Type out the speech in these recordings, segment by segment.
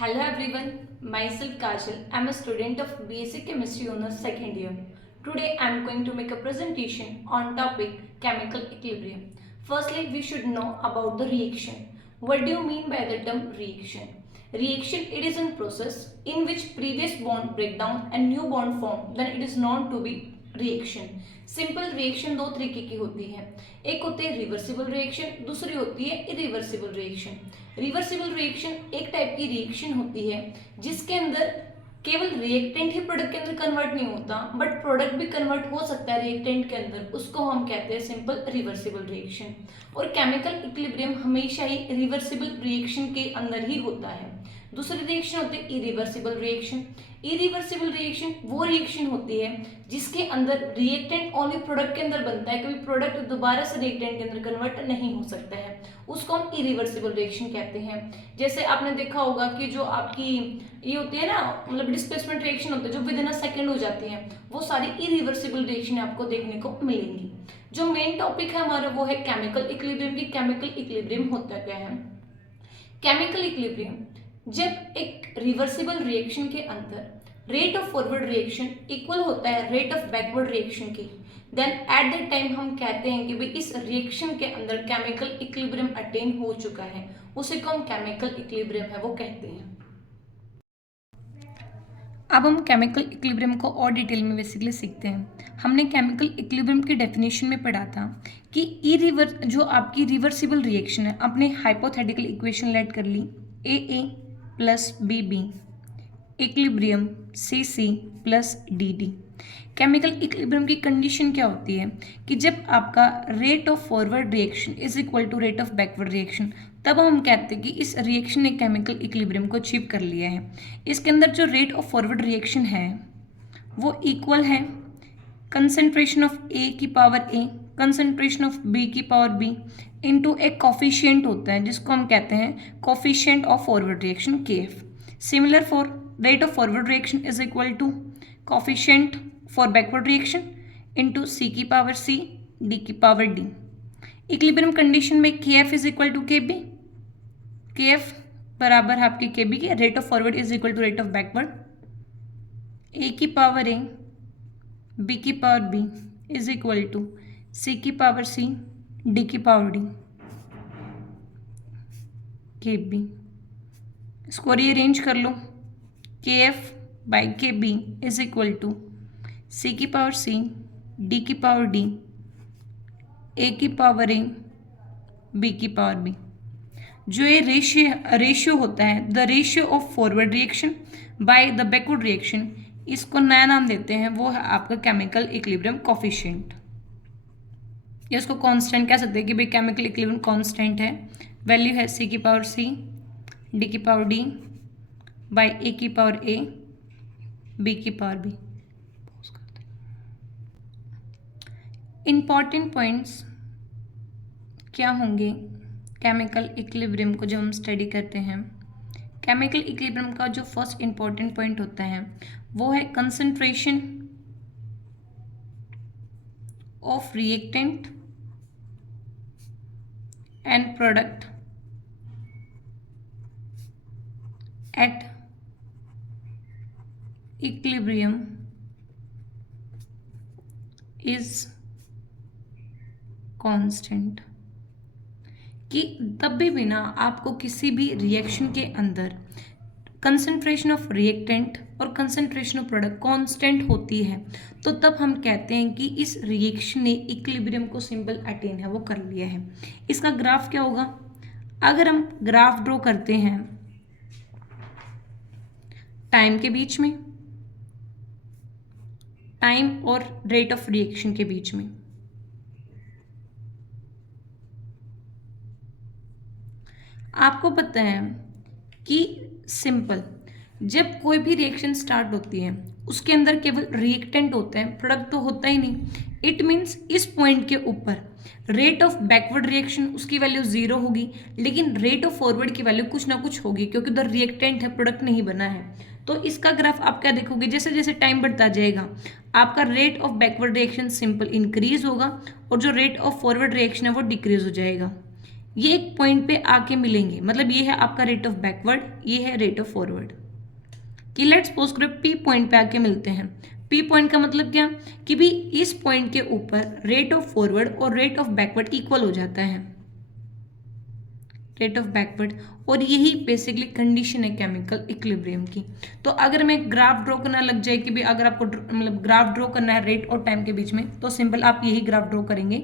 Hello everyone, myself Kajal. I'm a student of Basic Chemistry Honors second year. Today I'm going to make a presentation on topic chemical equilibrium. Firstly, we should know about the reaction. What do you mean by the term reaction? Reaction, it is a process in which previous bond break down and new bond form, then it is known to be reaction. Simple reaction दो तरीके की होती है, एक होती है reversible reaction, दूसरी होती है इरिवर्सिबल रिएक्शन. रिवर्सिबल रिएक्शन एक टाइप की रिएक्शन होती है जिसके अंदर केवल रिएक्टेंट ही प्रोडक्ट के अंदर कन्वर्ट नहीं होता बट प्रोडक्ट भी कन्वर्ट हो सकता है रिएक्टेंट के अंदर, उसको हम कहते हैं सिंपल रिवर्सिबल रिएक्शन. और केमिकल इक्विलिब्रियम हमेशा ही रिवर्सिबल रिएक्शन के अंदर ही होता है. दूसरी रिएक्शन होती है इरिवर्सिबल रिएक्शन. इरिवर्सिबल रिएक्शन वो रिएक्शन होती है जिसके अंदर रिएक्टेंट ओनली प्रोडक्ट के अंदर बनता है, कभी प्रोडक्ट दोबारा से रिएक्टेंट के अंदर कन्वर्ट नहीं हो सकता है, उसको हम इरिवर्सिबल रिएक्शन कहते हैं. जैसे आपने देखा होगा कि जो आपकी ये होती है ना, मतलब डिस्प्लेसमेंट रिएक्शन होती है जो विद इन अ सेकेंड हो जाती है, वो सारी इरिवर्सिबल रिएक्शन आपको देखने को मिलेंगी. जो मेन टॉपिक है हमारा वो है केमिकल इक्विलिब्रियम की. केमिकल इक्विलिब्रियम होता क्या है? केमिकल इक्विलिब्रियम जब एक रिवर्सिबल रिएक्शन के अंदर rate of forward reaction equal होता है रेट ऑफ बैकवर्ड रिएक्शन की, देन एट दैट टाइम हम कहते हैं कि भाई इस रिएक्शन के अंदर केमिकल इक्विलिब्रियम अटेन हो चुका है, उसे को हम केमिकल इक्विलिब्रियम है वो कहते हैं. अब हम केमिकल इक्विलिब्रियम को और डिटेल में बेसिकली सीखते हैं. हमने केमिकल इक्विलिब्रियम की डेफिनेशन में पढ़ा था कि जो आपकी रिवर्सिबल रिएक्शन है, अपने हाइपोथेटिकल इक्वेशन लेट कर ली a plus b b equilibrium c c plus d d. Chemical equilibrium की कंडीशन क्या होती है कि जब आपका rate of forward reaction is equal to rate of backward reaction, तब हम कहते हैं कि इस रिएक्शन ने केमिकल इक्विलिब्रियम को अचीव कर लिया है. इसके अंदर जो रेट ऑफ फॉरवर्ड रिएक्शन है वो इक्वल है कंसंट्रेशन ऑफ ए की power a, concentration of b की पावर बी इनटू एक कॉफिशिएंट होता है जिसको हम कहते हैं coefficient of forward reaction k f. Similar for rate of forward reaction is equal to coefficient for backward reaction into c की पावर सी डी की पावर डी. इक्विलिब्रियम कंडीशन में k f is equal to k b, k f बराबर आपके k b के, rate of forward is equal to rate of backward, a की power a b की power b is equal to c की power C D की power d k b. इसको rearrange कर लो, k f by k b is equal to c की power C D की power d a की power a b की power b. जो ये रेशियो होता है the ratio of forward reaction by the backward reaction, इसको नया नाम देते हैं, वो है आपका केमिकल इक्विलिब्रियम कोफिशिएंट. या इसको कांस्टेंट कह सकते हैं कि भाई केमिकल इक्विलिब्रियम कांस्टेंट है, वैल्यू है सी की पावर सी डी की पावर डी बाय ए की पावर ए बी की पावर बी. इंपॉर्टेंट पॉइंट्स क्या होंगे केमिकल इक्विलिब्रियम को जब हम स्टडी करते हैं? केमिकल इक्विलिब्रियम का जो फर्स्ट इंपॉर्टेंट पॉइंट होता है वो है concentration of reactant and product at equilibrium is constant. कि तब भी ना आपको किसी भी रिएक्शन के अंदर कंसंट्रेशन ऑफ रिएक्टेंट और कंसंट्रेशन ऑफ प्रोडक्ट कांस्टेंट होती है, तो तब हम कहते हैं कि इस रिएक्शन ने इक्विलिब्रियम को सिंपल अटेन है वो कर लिया है. इसका ग्राफ क्या होगा? अगर हम ग्राफ ड्रॉ करते हैं टाइम के बीच में, टाइम और रेट ऑफ रिएक्शन के बीच में, आपको पता है कि सिंपल जब कोई भी रिएक्शन स्टार्ट होती है उसके अंदर केवल रिएक्टेंट होता है, प्रोडक्ट तो होता ही नहीं. इट मीन्स इस पॉइंट के ऊपर रेट ऑफ बैकवर्ड रिएक्शन उसकी वैल्यू 0 होगी, लेकिन रेट ऑफ फॉरवर्ड की वैल्यू कुछ ना कुछ होगी क्योंकि उधर रिएक्टेंट है, प्रोडक्ट नहीं बना है. तो इसका ग्राफ आप क्या देखोगे, जैसे जैसे टाइम बढ़ता जाएगा आपका rate of backward reaction simple increase होगा और जो रेट ऑफ फॉरवर्ड रिएक्शन है वो डिक्रीज हो जाएगा. ये एक पॉइंट पे आके मिलेंगे, मतलब ये है आपका रेट ऑफ बैकवर्ड, ये है रेट ऑफ फॉरवर्ड। कि लेट्स सपोज करो पी पॉइंट पे आके मिलते हैं। पी पॉइंट का मतलब क्या कि भी इस पॉइंट के ऊपर रेट ऑफ फॉरवर्ड और रेट ऑफ बैकवर्ड इक्वल हो जाता है, रेट ऑफ बैकवर्ड। और यही बेसिकली कंडीशन है केमिकल इक्विलिब्रियम की। तो अगर मैं ग्राफ ड्रॉ करना लग जाए कि भी अगर आपको मतलब ग्राफ ड्रॉ करना है रेट और टाइम के बीच में, तो सिंपल आप यही ग्राफ ड्रॉ करेंगे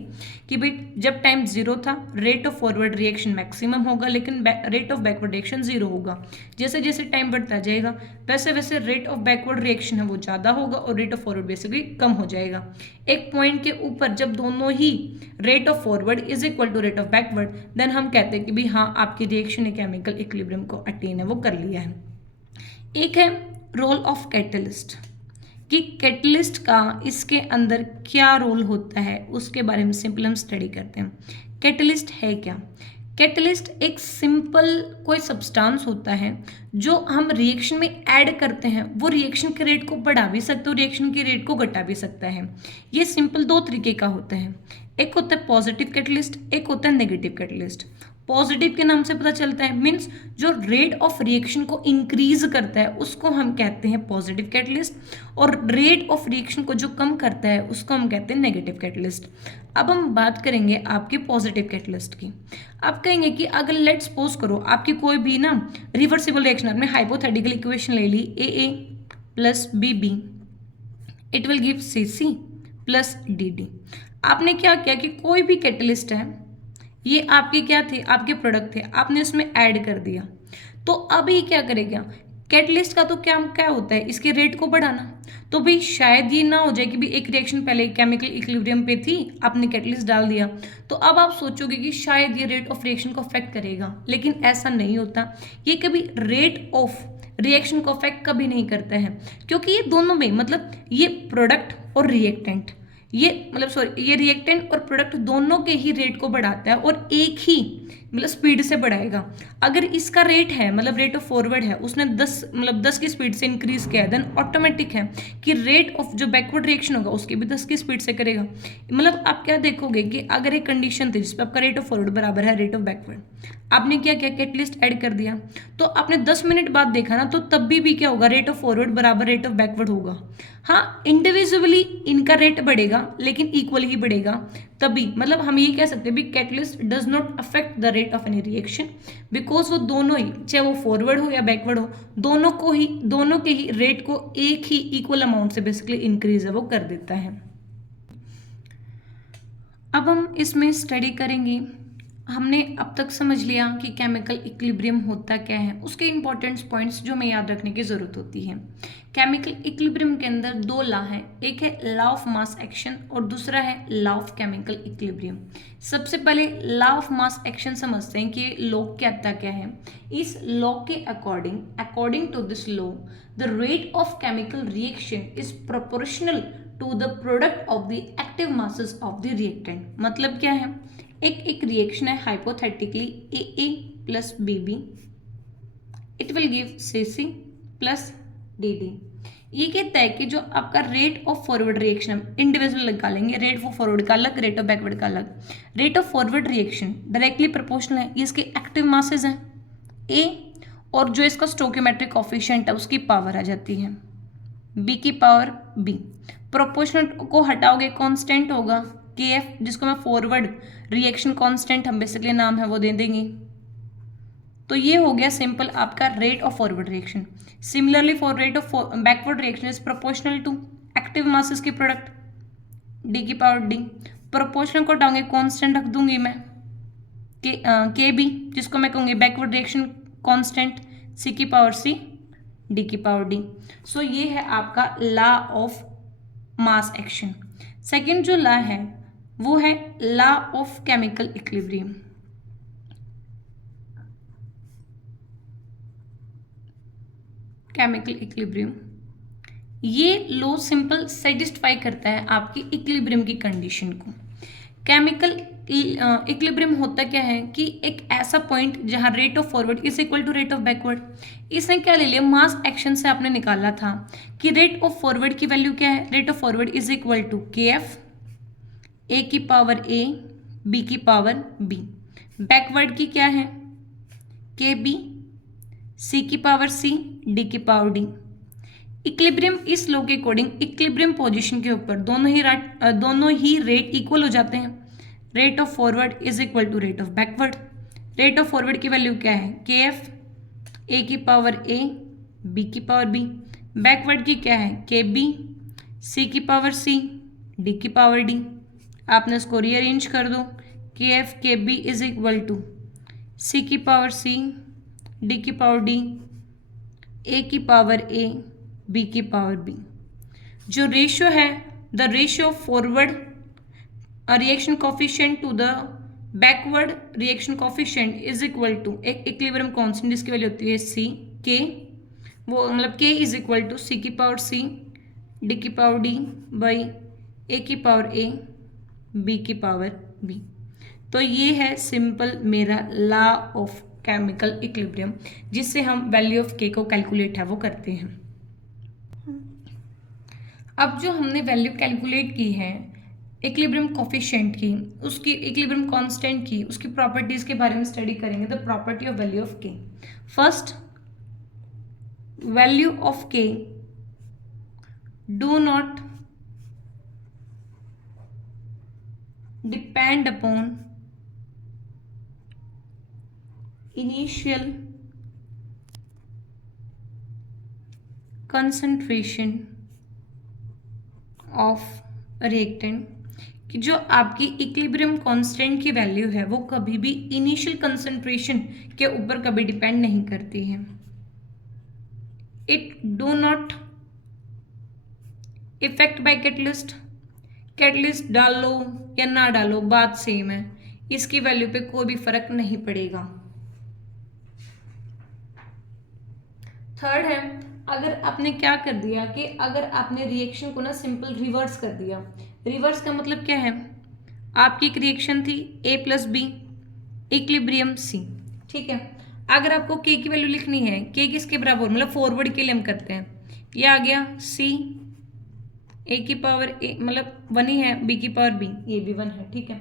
कि भाई जब टाइम 0 था rate of forward reaction maximum होगा, लेकिन रेट ऑफ बैकवर्ड रिएक्शन 0 होगा। जैसे जैसे टाइम बढ़ता जाएगा वैसे वैसे रेट ऑफ बैकवर्ड रिएक्शन है वो ज़्यादा होगा और रेट ऑफ फॉरवर्ड बेसिकली कम हो जाएगा। एक पॉइंट के ऊपर जब दोनों ही rate of forward is equal to rate of backward, then हम कहते हैं कि भी हाँ आपकी रिएक्शन ने केमिकल इक्विलिब्रियम को अटेन है, वो कर लिया है। एक है रोल ऑफ कैटलिस्ट, कि कैटलिस्ट का इसके अंदर क्या रोल होता है उसके बारे में सिंपल हम स्टडी करते हैं। कैटलिस्ट है क्या? कैटलिस्ट एक सिंपल कोई सब्सटेंस होता है जो हम रिएक्शन में ऐड करते हैं, वो रिएक्शन के रेट को बढ़ा भी सकते हो, रिएक्शन के रेट को घटा भी सकता है। ये सिंपल दो तरीके का होता है, एक होता है पॉजिटिव कैटलिस्ट, एक होता है नेगेटिव कैटलिस्ट। पॉजिटिव के नाम से पता चलता है, मीन्स जो रेट ऑफ रिएक्शन को इंक्रीज करता है उसको हम कहते हैं पॉजिटिव कैटलिस्ट, और रेट ऑफ रिएक्शन को जो कम करता है उसको हम कहते हैं नेगेटिव कैटलिस्ट। अब हम बात करेंगे आपके पॉजिटिव कैटलिस्ट की। आप कहेंगे कि अगर लेट्स सपोज करो आपकी कोई भी ना रिवर्सिबल रिएक्शन, आपने हाइपोथेटिकल इक्वेशन ले ली AA plus BB it will give CC plus DD। आपने क्या किया कि कोई भी कैटलिस्ट है, ये आपके क्या थे, आपके प्रोडक्ट थे, आपने इसमें ऐड कर दिया। तो अब ये क्या करेगा, कैटलिस्ट का तो क्या क्या होता है, इसके रेट को बढ़ाना। तो भाई शायद ये ना हो जाए कि भी एक रिएक्शन पहले केमिकल इक्विलिब्रियम पे थी, आपने कैटलिस्ट डाल दिया, तो अब आप सोचोगे कि शायद ये रेट ऑफ रिएक्शन को अफेक्ट करेगा, लेकिन ऐसा नहीं होता। ये कभी रेट ऑफ रिएक्शन को अफेक्ट कभी नहीं करता है, क्योंकि ये दोनों में मतलब ये प्रोडक्ट और रिएक्टेंट, ये मतलब सॉरी ये रिएक्टेंट और प्रोडक्ट दोनों के ही रेट को बढ़ाता है और एक ही मतलब स्पीड से बढ़ाएगा। अगर इसका रेट है मतलब रेट ऑफ फॉरवर्ड है, उसने 10 की स्पीड से इंक्रीज किया है, देन ऑटोमेटिक है कि रेट ऑफ जो बैकवर्ड रिएक्शन होगा उसकी भी 10 की स्पीड से करेगा। मतलब आप क्या देखोगे कि अगर एक कंडीशन थी जिसपे आपका रेट ऑफ फॉरवर्ड बराबर है रेट ऑफ बैकवर्ड, आपने क्या किया कैटलिस्ट ऐड कर दिया, तो आपने 10 मिनट बाद देखा ना, तो तब भी क्या होगा, रेट ऑफ फॉरवर्ड बराबर रेट ऑफ बैकवर्ड होगा। हाँ इंडिविजुअली इनका रेट बढ़ेगा लेकिन इक्वली ही बढ़ेगा, तभी मतलब हम ये कह सकते हैं भी catalyst does not affect the rate of any reaction, because वो दोनों ही चाहे वो फॉरवर्ड हो या बैकवर्ड हो, दोनों के ही रेट को एक ही इक्वल अमाउंट से बेसिकली इंक्रीज है वो कर देता है। अब हम इसमें स्टडी करेंगे। हमने अब तक समझ लिया कि केमिकल इक्विलिब्रियम होता क्या है, उसके इंपॉर्टेंट पॉइंट्स जो हमें याद रखने की जरूरत होती है। केमिकल इक्विलिब्रियम के अंदर दो लॉ हैं, एक है लॉ ऑफ मास एक्शन और दूसरा है लॉ ऑफ केमिकल इक्विलिब्रियम। सबसे पहले लॉ ऑफ मास एक्शन समझते हैं कि लॉ कहता क्या है। इस लॉ के according to this law the rate of chemical reaction is proportional to the product of the active masses of the reactant. मतलब क्या है, एक रिएक्शन है hypothetically AA plus BB it will give CC plus DD। ये कहता है कि जो आपका rate of forward reaction individual निकालेंगे, रेट ऑफ फॉरवर्ड का अलग, रेट ऑफ बैकवर्ड का अलग। Rate of forward reaction directly proportional है, ये इसके एक्टिव मासेस हैं A, और जो इसका स्टोकियोमेट्रिक कोफिशिएंट है उसकी पावर आ जाती है B की पावर B। प्रोपोर्शनल को हटाओगे कांस्टेंट होगा KF, जिसको मैं फॉरवर्ड रिएक्शन कांस्टेंट हम बेसिकली नाम है वो दे देंगे। तो ये हो गया सिंपल आपका rate of forward reaction. Similarly for rate of backward reaction is proportional to active masses की प्रोडक्ट D की पावर D। प्रोपोर्शनल को हटाऊंगे कांस्टेंट रख दूंगी मैं KB, जिसको मैं कहूँगी बैकवर्ड रिएक्शन कांस्टेंट C की पावर C D की पावर D। सो ये है आपका law of mass action. Second जो लॉ है वो है law of chemical equilibrium. Chemical equilibrium ये लॉ सिंपल सेटिस्फाई करता है आपकी इक्विलिब्रियम की कंडीशन को। केमिकल इक्विलिब्रियम होता क्या है कि एक ऐसा पॉइंट जहां rate of forward is equal to rate of backward. इसने क्या ले लिया, मास एक्शन से आपने निकाला था कि रेट ऑफ फॉरवर्ड की वैल्यू क्या है, rate of forward is equal to KF A की पावर A B की पावर B। बैकवर्ड की क्या है, के बी सी की पावर सी डी की पावर डी। इक्विलिब्रियम, इस लॉ के अकॉर्डिंग इक्विलिब्रियम पोजीशन के ऊपर दोनों ही रेट इक्वल हो जाते हैं। Rate of forward is equal to rate of backward. Rate of forward की वैल्यू क्या है, के एफ ए की पावर ए बी की पावर बी। बैकवर्ड की क्या है, के बी सी की पावर सी डी की पावर डी। आपने इसको रीअरेंज कर दो, के एफ के b is equal to c की पावर सी डी की पावर डी ए की पावर ए बी की पावर बी। जो रेशियो है, the ratio of forward reaction coefficient to the backward reaction coefficient is equal to एक equilibrium constant जिसकी value होती है सी के, वो मतलब के इज इक्वल टू सी की पावर सी डी की पावर डी बाई ए की पावर ए बी की पावर बी। तो ये है सिंपल मेरा लॉ ऑफ केमिकल इक्विलिब्रियम, जिससे हम वैल्यू ऑफ के को कैलकुलेट है वो करते हैं। अब जो हमने वैल्यू कैलकुलेट की है इक्विलिब्रियम कोफिशिएंट की, उसकी इक्विलिब्रियम कांस्टेंट की, उसकी प्रॉपर्टीज के बारे में स्टडी करेंगे। The property of value of के। फर्स्ट, वैल्यू ऑफ के do not depend upon initial concentration of reactant, कि जो आपकी इक्विलिब्रियम कांस्टेंट की वैल्यू है वो कभी भी इनिशियल कंसंट्रेशन के ऊपर कभी डिपेंड नहीं करती है। It do not effect bye catalyst. Catalyst डालो या ना डालो बात सेम है, इसकी वैल्यू पे कोई भी फर्क नहीं पड़ेगा। थर्ड है, अगर आपने क्या कर दिया कि अगर आपने रिएक्शन को ना सिंपल रिवर्स कर दिया। रिवर्स का मतलब क्या है, आपकी एक रिएक्शन थी ए प्लस बी इक्विलिब्रियम सी, ठीक है। अगर आपको के की वैल्यू लिखनी है, के किसके बराबर, मतलब फॉरवर्ड के लिए हम करते हैं, ये आ गया सी ए की पावर ए, मतलब 1 ही है, बी की पावर बी, ये भी 1 है, ठीक है।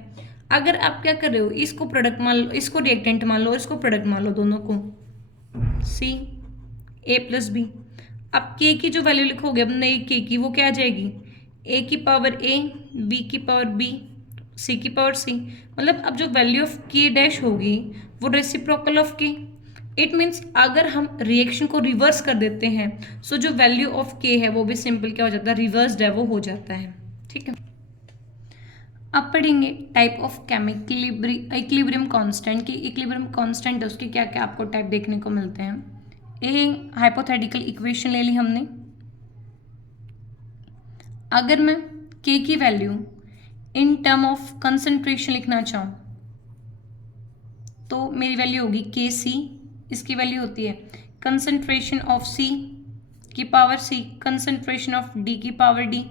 अगर आप क्या कर रहे हो, इसको प्रोडक्ट मान लो, इसको रिएक्टेंट मान लो, इसको प्रोडक्ट मान लो, दोनों को सी ए प्लस बी। अब के की जो वैल्यू लिखोगे अब नई के की, वो क्या आ जाएगी, ए की पावर ए बी की पावर बी सी की पावर सी। मतलब अब जो वैल्यू ऑफ के डैश होगी वो रेसिप्रोकल ऑफ के। इट मीन्स अगर हम रिएक्शन को रिवर्स कर देते हैं, सो जो वैल्यू ऑफ के है वो भी सिंपल क्या हो जाता है, रिवर्स्ड है वो हो जाता है, ठीक है। अब पढ़ेंगे type of chemical equilibrium constant की। इक्विलिब्रियम कांस्टेंट है उसके क्या क्या आपको टाइप देखने को मिलते हैं। ए हाइपोथेटिकल इक्वेशन ले ली हमने। अगर मैं के की value in term of concentration लिखना चाहूँ तो मेरी वैल्यू होगी के सी, इसकी वैल्यू होती है कंसंट्रेशन ऑफ सी की power c, concentration of D की power d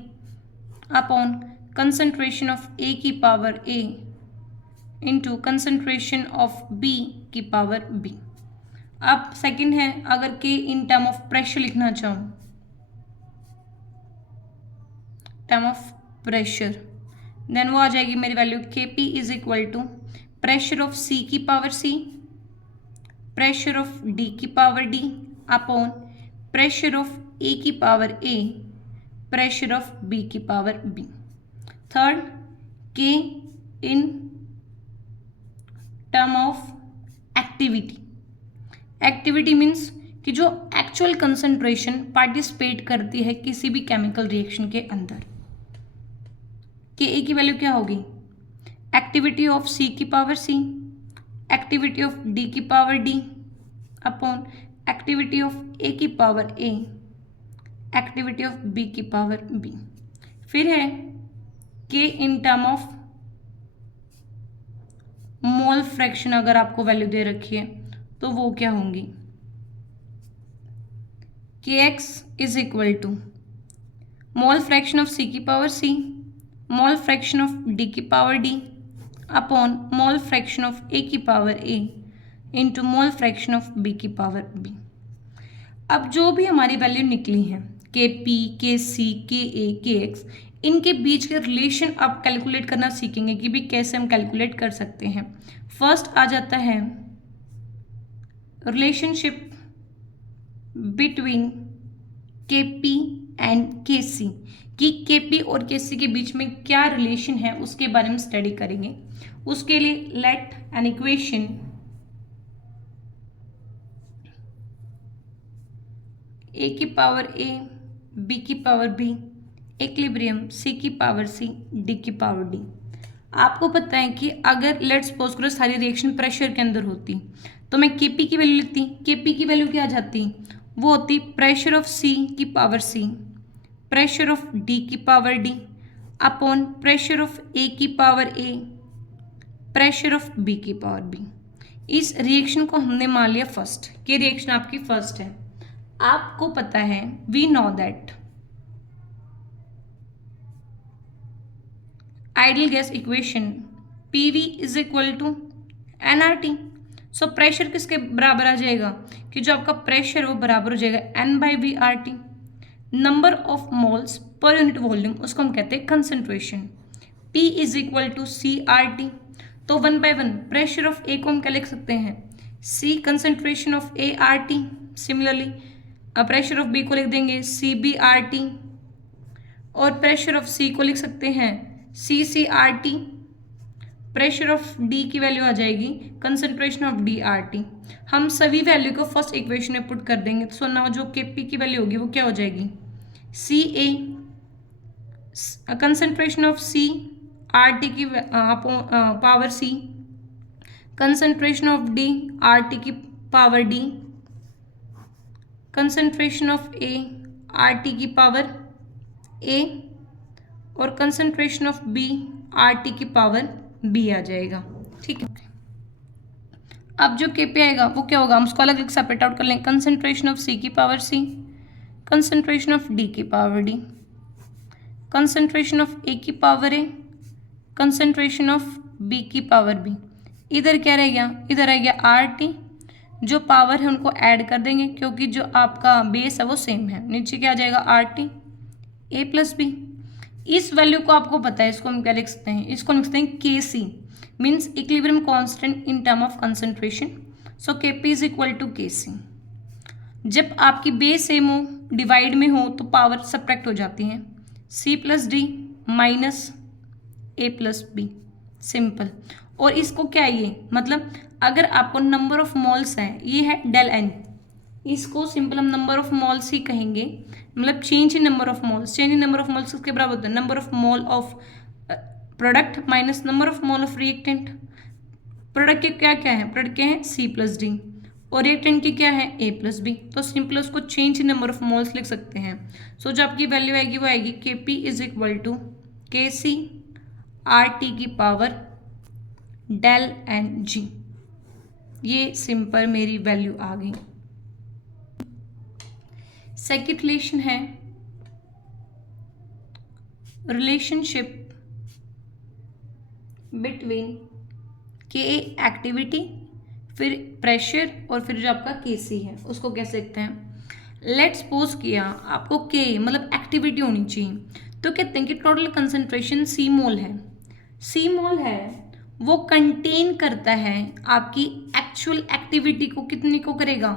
upon concentration of a की power a into concentration of b की पावर बी। अब सेकंड है, अगर के इन टर्म ऑफ प्रेशर लिखना चाहूँ, टर्म ऑफ प्रेशर, देन वो आ जाएगी मेरी value k p is equal to pressure of सी की power c, pressure of D की power d upon pressure of a की power a, pressure of b की power b. Third, k in term of activity. Activity means कि जो actual concentration participate करती है किसी भी केमिकल रिएक्शन के अंदर। के ए की वैल्यू क्या होगी, एक्टिविटी ऑफ सी की power c, activity of D की power d upon activity of a की power a, activity of b की पावर बी। फिर है k in term of mole fraction, अगर आपको वैल्यू दे रखी है तो वो क्या होंगी, k x is equal to mole fraction of सी की power c, mole fraction of D की power d upon mole fraction of a की power a into mole fraction of b की पावर बी। अब जो भी हमारी वैल्यू निकली है के पी, के सी, के ए, के एक्स, इनके बीच के रिलेशन आप कैलकुलेट करना सीखेंगे कि भी कैसे हम कैलकुलेट कर सकते हैं। फर्स्ट आ जाता है relationship between Kp and Kc, कि Kp और Kc के बीच में क्या रिलेशन है उसके बारे में स्टडी करेंगे। उसके लिए लेट एन इक्वेशन a की पावर a, b की पावर b, इक्विलिब्रियम c की पावर c, d की पावर d। आपको पता है कि अगर लेट्स सपोज करो सारी रिएक्शन प्रेशर के अंदर होती तो मैं Kp की वैल्यू लिखती। Kp की वैल्यू क्या आ जाती, वो होती प्रेशर ऑफ c की power c, pressure of d की power d upon pressure of a की power a, pressure of b की पावर b। इस रिएक्शन को हमने मान लिया फर्स्ट, कि रिएक्शन आपकी फर्स्ट है। आपको पता है we know that ideal gas equation PV is equal to nRT। So pressure किसके बराबर आ जाएगा, कि जो आपका प्रेशर वो बराबर हो जाएगा N/V/RT। नंबर ऑफ मोल्स पर यूनिट वॉल्यूम उसको हम कहते हैं concentration. P is equal to CRT। तो 1/1 प्रेशर ऑफ A को हम क्या लिख सकते हैं, C concentration of ART। Similarly pressure of B को लिख देंगे CBRT, और प्रेशर ऑफ C को लिख सकते हैं CCRT। प्रेशर ऑफ D की वैल्यू आ जाएगी कंसंट्रेशन ऑफ DRT। हम सभी वैल्यू को फर्स्ट इक्वेशन में पुट कर देंगे। सो नाउ जो Kp की वैल्यू होगी वो क्या हो जाएगी, Ca concentration of C RT की power C, concentration of D RT की power D, concentration of A RT की पावर A, और कंसंट्रेशन ऑफ B RT की पावर B आ जाएगा। ठीक है, अब जो Kp आएगा वो क्या होगा, हम उसको अलग अलग सेपरेट आउट कर लेंगे। कंसंट्रेशन ऑफ C की power C, concentration of D की power D, concentration of A की power A, concentration of B की पावर B। इधर क्या रह गया, इधर रह गया RT। जो पावर है उनको ऐड कर देंगे क्योंकि जो आपका बेस है वो सेम है। नीचे क्या आ जाएगा RT A प्लस B। इस वैल्यू को आपको पता है, इसको हम क्या लिख सकते हैं, इसको लिख सकते हैं Kc means equilibrium constant in term of concentration. So Kp is equal to Kc। जब आपकी बेस सेम हो डिवाइड में हो तो पावर सब्ट्रैक्ट हो जाती है, C plus D minus A plus B, simple. और इसको क्या है ये, मतलब अगर आपको नंबर ऑफ मोल्स है, ये है डेल एन, इसको सिंपल हम नंबर ऑफ मोल्स ही कहेंगे, मतलब change in number of moles. Change in number of moles किसके बराबर होता है, number of mole of product minus number of mole of reactant. Product के क्या क्या है, प्रोडक्ट के हैं C प्लस डी, और रिएक्टेंट की क्या है A प्लस बी। तो सिंपल उसको change in number of moles लिख सकते हैं। सो जो आपकी वैल्यू आएगी वो आएगी Kp is equal to Kc RT की पावर डेल एन जी। ये सिंपल मेरी वैल्यू आ गई। सेकेंड रिलेशन है रिलेशनशिप बिटवीन के एक्टिविटी, फिर प्रेशर, और फिर जो आपका Kc है उसको कह सकते हैं। लेट्स सपोज किया आपको K मतलब एक्टिविटी होनी चाहिए, तो कहते हैं कि टोटल कंसंट्रेशन C मोल है। C मोल है वो कंटेन करता है आपकी एक्चुअल एक्टिविटी को, कितने को करेगा,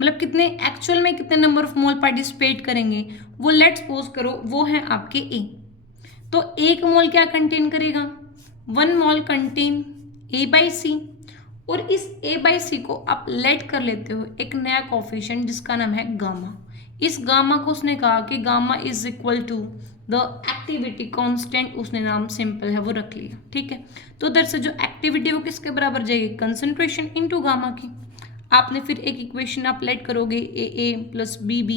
मतलब कितने एक्चुअल में कितने नंबर ऑफ मोल पार्टिसिपेट करेंगे, वो लेट्स सपोज करो वो है आपके A। तो एक मोल क्या कंटेन करेगा, 1 मोल कंटेन A/C, और इस A/C को आप लेट कर लेते हो एक नया कोफिशिएंट जिसका नाम है गामा। इस गामा को उसने कहा कि gamma is equal to the activity constant, उसने नाम सिंपल है वो रख लिया। ठीक है, तो उधर से जो एक्टिविटी वो किसके बराबर जाएगी, कंसंट्रेशन इनटू गामा की। आपने फिर एक इक्वेशन आप लेट करोगे AA plus BB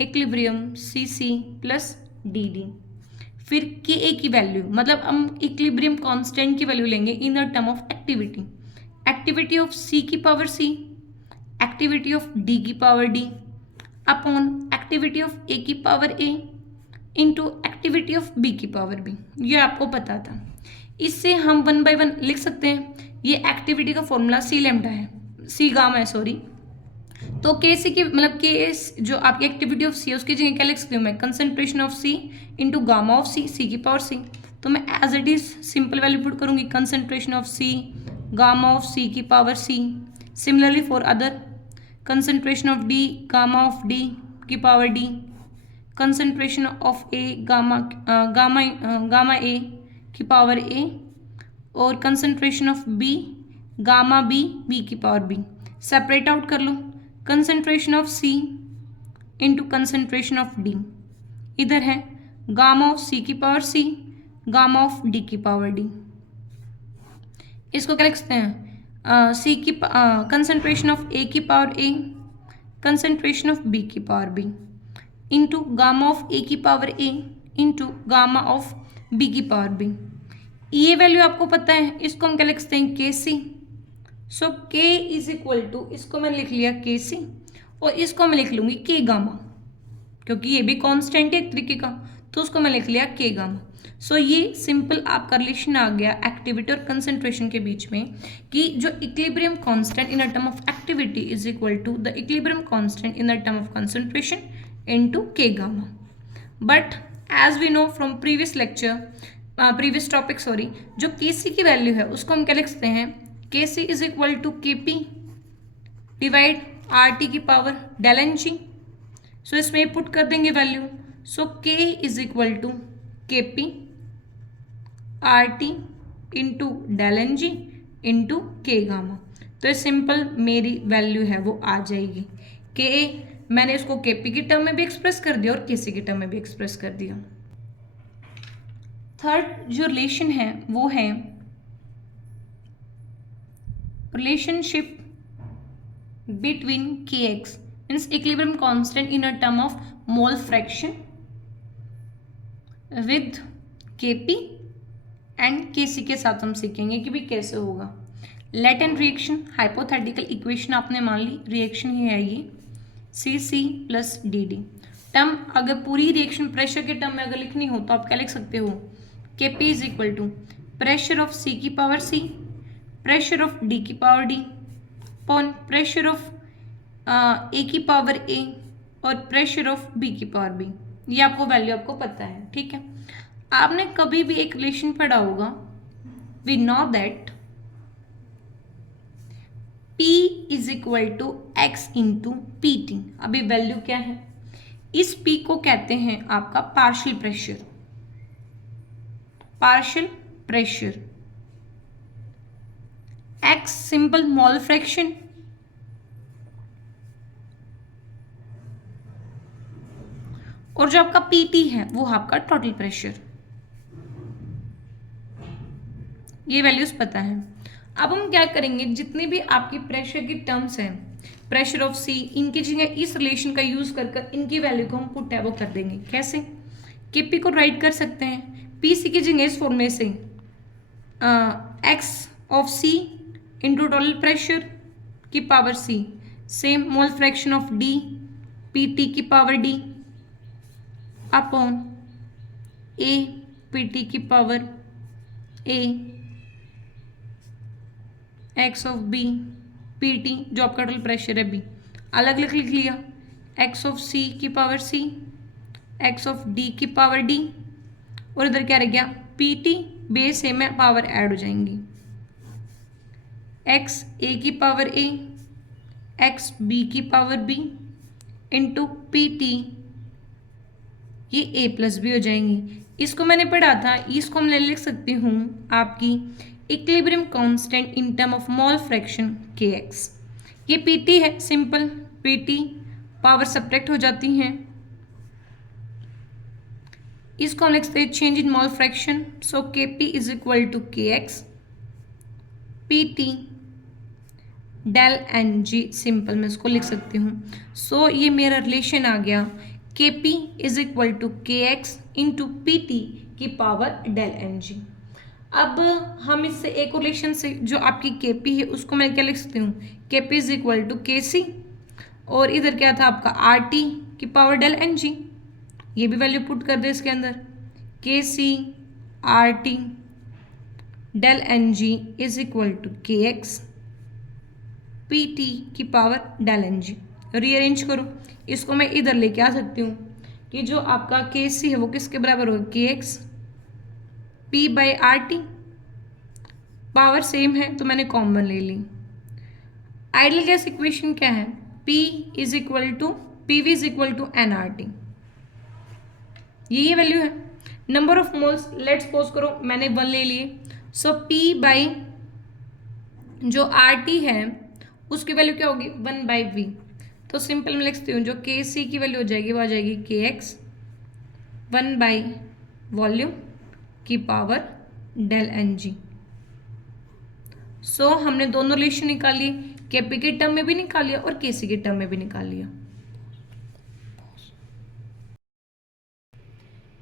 equilibrium CC plus DD, फिर Ka की वैल्यू, मतलब हम इक्विलिब्रियम कांस्टेंट की वैल्यू लेंगे इन the term of activity. Activity of C की power C, activity of D की power D upon activity of A की power A into activity of B की पावर B। ये आपको पता था। इससे हम 1 by 1 लिख सकते हैं। ये एक्टिविटी का फॉर्मूला C लैम्डा है, C गामा है सॉरी, तो के सी की मतलब के जो आपकी एक्टिविटी ऑफ सी है उसकी जगह क्या लिख सकती हूँ मैं, concentration of c into gamma of c, c की पावर सी। तो मैं as it is simple value put करूँगी, concentration of c gamma of सी की power c. Similarly for other, concentration of d gamma of D की power d, concentration of a gamma a की power a, और concentration of b gamma b b की power b. Separate out कर लो, concentration of c into concentration of D, इधर है gamma of सी की power C gamma of D की power D. इसको क्या लिख सकते हैं, सी की कंसंट्रेशन ऑफ ए की power a concentration of b की power B into gamma of a की power a into gamma of b की पावर बी। ये वैल्यू आपको पता है, इसको हम क्या लिख सकते हैं, K C. So K is equal to, इसको मैंने लिख लिया के सी, और इसको मैं लिख लूँगी के गामा, क्योंकि ये भी कांस्टेंट है एक तरीके का, तो उसको मैं लिख लिया के गामा। सो ये सिंपल आपका रिलेशन आ गया एक्टिविटी और कंसंट्रेशन के बीच में, कि जो equilibrium constant in a term of activity is equal to the equilibrium constant in the term of concentration into k gamma. But as we know from previous lecture, previous topic sorry, जो k सी की value है उसको हम क्या लिख सकते हैं, K C is equal to K P divide R T की power del n g. So इसमें पुट कर देंगे value, so K is equal to K P R T into del n g into K gamma. तो ये simple मेरी value है वो आ जाएगी, के ए मैंने इसको के पी की टर्म में भी एक्सप्रेस कर दिया और के सी की टर्म में भी एक्सप्रेस कर दिया। थर्ड जो रिलेशन है वो है रिलेशनशिप बिटवीन के x means equilibrium constant in a term of mole fraction with के पी एंड के सी के साथ हम सीखेंगे कि भी कैसे होगा। लैटेंट रिएक्शन हाइपोथेटिकल इक्वेशन आपने मान ली, रिएक्शन ही है ये c c plus d d. Term अगर पूरी रिएक्शन प्रेशर के टर्म में अगर लिखनी हो तो आप क्या लिख सकते हो, k p is equal to pressure of सी की power c pressure of D की power d upon pressure of a की पावर ए और प्रेशर ऑफ बी की पावर बी। ये आपको वैल्यू आपको पता है, ठीक है। आपने कभी भी एक रिलेशन पढ़ा होगा, we know that P is equal to X into P T. अभी वैल्यू क्या है, इस P को कहते हैं आपका partial pressure, partial pressure, X simple mole fraction, और जो आपका PT है वो आपका टोटल प्रेशर। ये वैल्यूज पता है। अब हम क्या करेंगे, जितनी भी आपकी प्रेशर की टर्म्स हैं, प्रेशर ऑफ सी, इनकी जगह इस रिलेशन का यूज कर इनकी वैल्यू को हम पुट है वो कर देंगे। कैसे, केपी को राइट कर सकते हैं पी सी की जगह इस फॉर्मूले से x of c into total pressure की power c, same mole fraction of d p T की power d upon a p T की power A x of b p t जो आपका टोटल प्रेशर है बी, अलग अलग लिख लिया, एक्स ऑफ सी की power C X of D की पावर डी, और इधर क्या रह गया पी टी, बेस ए में पावर ऐड हो जाएंगी, एक्स ए की पावर ए एक्स बी की power B into P T, ये ए प्लस बी हो जाएंगी। इसको मैंने पढ़ा था, इसको मैं लिख सकती हूँ आपकी equilibrium constant in term of mole fraction के एक्स। ये पीटी है, सिंपल पीटी पावर सब्ट्रैक्ट हो जाती हैं, इसको हम लिख सकते हैं change in mole fraction. So k p is equal to के x P t del n g, simple मैं इसको लिख सकती हूँ। सो ये मेरा रिलेशन आ गया, के पी इज इक्वल टू के एक्स इंटू पी टी की पावर डेल एन जी। अब हम इससे एक रिलेशन से जो आपकी के पी है उसको मैं क्या लिख सकती हूँ, के पी इज इक्वल टू के सी, और इधर क्या था आपका आर टी की पावर डेल एन जी, ये भी वैल्यू पुट कर दे इसके अंदर, K C R T del n g is equal to के एक्स पी टी की power del n g. Rearrange करो, इसको मैं इधर लेके आ सकती हूँ कि जो आपका के सी है वो किसके बराबर होगा, के x P by R T, power same है तो मैंने कॉमन ले ली। आइडियल गैस इक्वेशन क्या है, P is equal to P V is equal to N R T, यही वैल्यू है। Number of moles let's suppose करो मैंने 1 ले लिए, सो P बाई जो आर टी है उसकी वैल्यू क्या होगी, 1 बाई वी। तो सिंपल मैं लिखती हूँ जो के सी की वैल्यू हो जाएगी वो आ जाएगी के एक्स 1 बाई वॉल्यूम की पावर डेल एन जी। सो हमने दोनों रिलेशन निकाल लिए, के पी के टर्म में भी निकाल लिया और के सी के टर्म में भी निकाल लिया।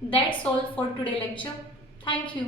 That's all for today lecture. Thank you.